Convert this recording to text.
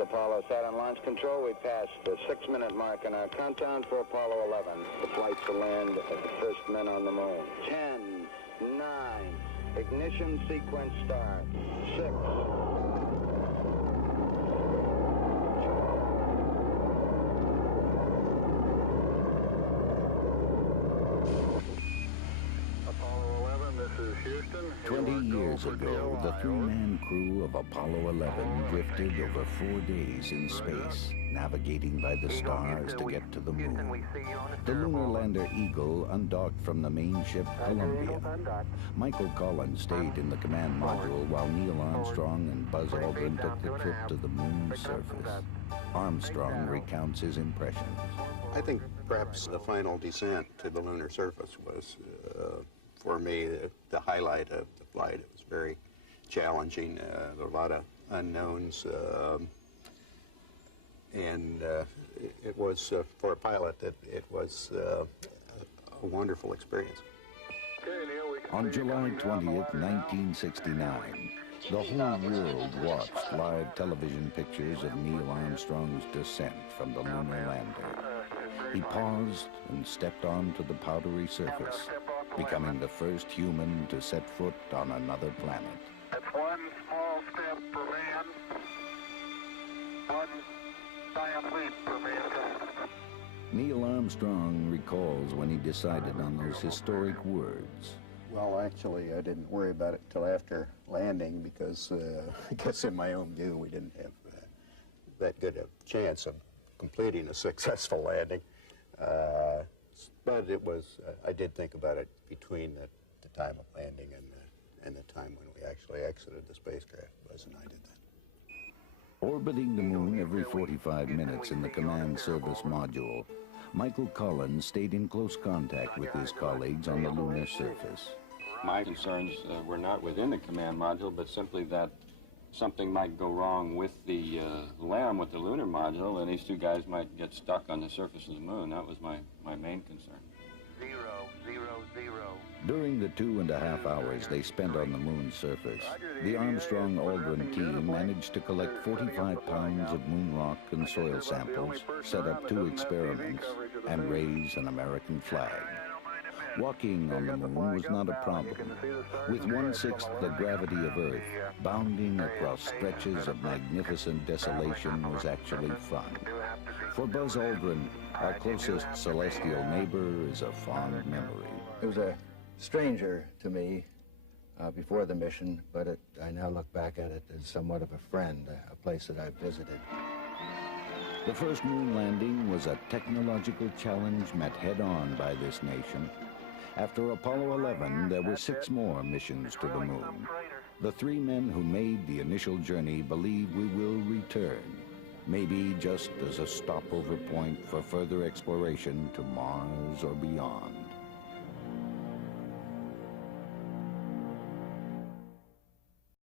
Apollo, Saturn launch control. We passed the 6-minute mark in our countdown for Apollo 11. The flight to land of the first men on the moon. 10, 9, ignition sequence start. 6. Apollo 11, this is Houston. 20 years ago, the three-man crew of Apollo 11 drifted over 4 days in space, navigating by the stars to get to the moon. The lunar lander Eagle undocked from the main ship Columbia. Michael Collins stayed in the command module while Neil Armstrong and Buzz Aldrin took the trip to the moon's surface. Armstrong recounts his impressions. I think perhaps the final descent to the lunar surface was, for me, the highlight of the flight. It was very challenging. There were a lot of unknowns, and it was, for a pilot, it was a wonderful experience. On July 20th, 1969, the whole world watched live television pictures of Neil Armstrong's descent from the lunar lander. He paused and stepped onto the powdery surface, becoming the first human to set foot on another planet. That's one small step for man, one giant leap for mankind. Neil Armstrong recalls when he decided on those historic words. Well, actually, I didn't worry about it until after landing because I guess in my own view we didn't have that good a chance of completing a successful landing. But it was, I did think about it between the time of landing and the time when we actually exited the spacecraft. Buzz and I did that. Orbiting the moon every 45 minutes in the command service module, Michael Collins stayed in close contact with his colleagues on the lunar surface. My concerns were not within the command module, but simply that something might go wrong with the LEM, with the lunar module, and these two guys might get stuck on the surface of the moon. That was my main concern. 0, 0, 0. During the 2.5 hours they spent on the moon's surface, the Armstrong-Aldrin team managed to collect 45 pounds of moon rock and soil samples, set up 2 experiments, and raise an American flag. Walking on the moon was not a problem. With 1/6 the gravity of Earth, bounding across stretches of magnificent desolation was actually fun. For Buzz Aldrin, our closest celestial neighbor is a fond memory. It was a stranger to me before the mission, but I now look back at it as somewhat of a friend, a place that I've visited. The first moon landing was a technological challenge met head-on by this nation. After Apollo 11, there were 6 more missions to the moon. The 3 men who made the initial journey believe we will return, maybe just as a stopover point for further exploration to Mars or beyond.